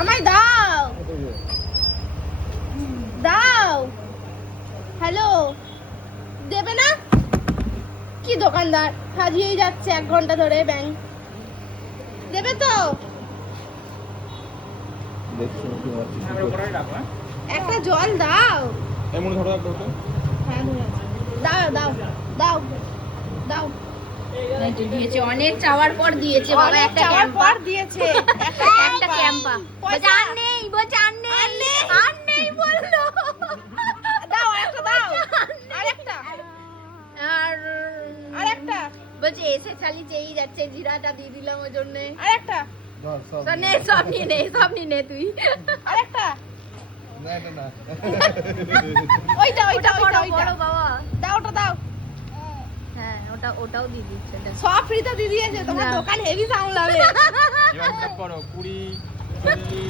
আমায় দাও দাও। হ্যালো, দেবে না? কি দোকানদার সাজিয়েই যাচ্ছে 1 ঘন্টা ধরে ব্যাংক। দেবে তো? একটা জল দাও। এমন ধরো একটা ওটা। হ্যাঁ দাও দাও দাও দাও। দিয়েছে অনেক চাওয়ার পর দিয়েছে বাবা, একটা চাওয়ার ক্যাম্পা পর দিয়েছে একটা ক্যাম্পা। বলছে আর নেই, বলছে আর নেই বললো। দাও একটা দাও। আরেকটা আর আরেকটা বলছে এসে চালি চেয়েই যাচ্ছে, জিরাটা দিয়ে দিলাম ওই জন্যে। আরেকটা তো নে, সব নিয়ে নে তুই। আরেকটা না এটা না। ওইটা ওইটা বড় ওইটা বড় ওইটা বাবা। দাও ওটা দাও। হ্যাঁ ওটাও দিয়ে দিচ্ছে। সব ফ্রিতে দিয়ে দিয়েছে। তোমার না। দোকান হেভি সামলাবে। এবার হিসাব করো 20, 40,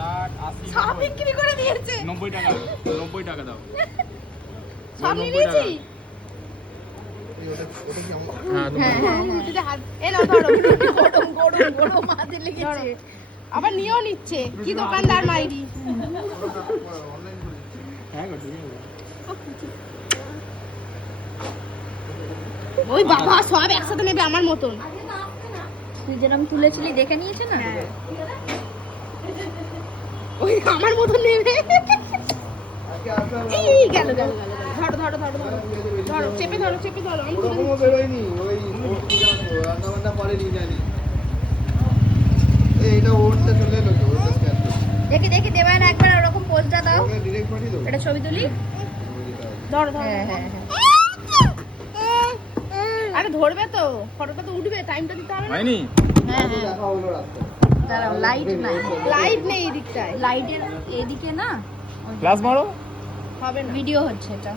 60, 80, সব বিক্রি করে দিয়েছে। 90 টাকা। 90 টাকা দাও। সব নিয়ে নিয়েছি। হ্যাঁ উল্টিতে হাত এ নাও ধরো। গরম হাতে লেগেছে। আবার নিয়েও নিচ্ছে। কি দোকানদার মাইরি। হ্যাঁ গো ঠিক আছে। ওই বাবা সব একসাথে নেবে আমার মতন। তুই যেরকম তুলেছিলি দেখে নিয়েছে না। ওই আমার মতন নেবে। এই গেল গেল গেল গেল। ধরো ধরো ধরো ধরো ধরো চেপে ধরো চেপে ধরো। আমি তুলে ওরকমও বেরোয়নি, ওই রান্না বান্না পারেনি জানি। এইটা ওরটা চলে এলো তো, ওরটা স্ক্যান করে। দেখি দেবা না একবার ওরকম পোজটা দাও। ওকে ডিরেক্ট পাঠিয়ে দেবো। এটা ছবি তুলি। ধরো ধরো। হ্যাঁ আরে ধরবে তো, ফটোটা তো উঠবে, টাইমটা দিতে হবে না। হয়নি? হ্যাঁ দেখা হলো রাস্তায়। দাঁড়াও, লাইট নাই, লাইট নেই এই দিকটায়। লাইটের এদিকে না ক্লাস মারো। হবে না। ভিডিও হচ্ছে এটা।